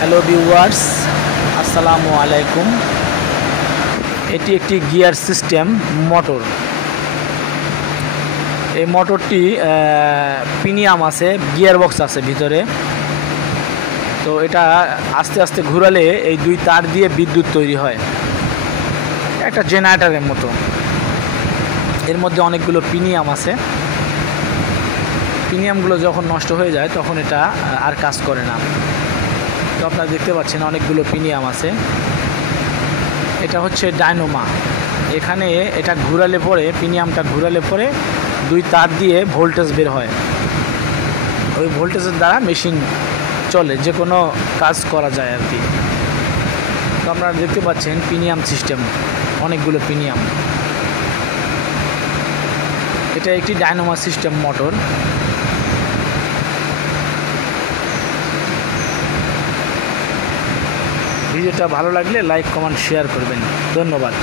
Hello viewers, আসসালামু আলাইকুম। এটি একটি গিয়ার সিস্টেম মোটর। এই মোটরটি পিনিয়াম আছে, গিয়ার বক্স আছে ভিতরে। তো এটা আস্তে আস্তে ঘুরালে এই দুই তার দিয়ে বিদ্যুৎ তৈরি হয়, একটা জেনারেটরের মতো। এর মধ্যে অনেকগুলো পিনিয়াম আছে। পিনিয়ামগুলো যখন নষ্ট হয়ে যায় তখন এটা আর কাজ করে না। তো আপনারা দেখতে পাচ্ছেন অনেকগুলো পিনিয়াম আছে। এটা হচ্ছে ডায়নোমা। এখানে এটা ঘুরালে পরে, পিনিয়ামটা ঘুরালে পরে দুই তার দিয়ে ভোল্টেজ বের হয়। ওই ভোল্টেজের দ্বারা মেশিন চলে, যে কোনো কাজ করা যায় আর কি। তো আপনারা দেখতে পাচ্ছেন পিনিয়াম সিস্টেম, অনেকগুলো পিনিয়াম। এটা একটি ডায়নোমা সিস্টেম মোটর। ভিডিওটা ভালো লাগলে লাইক, কমেন্ট, শেয়ার করবেন। ধন্যবাদ।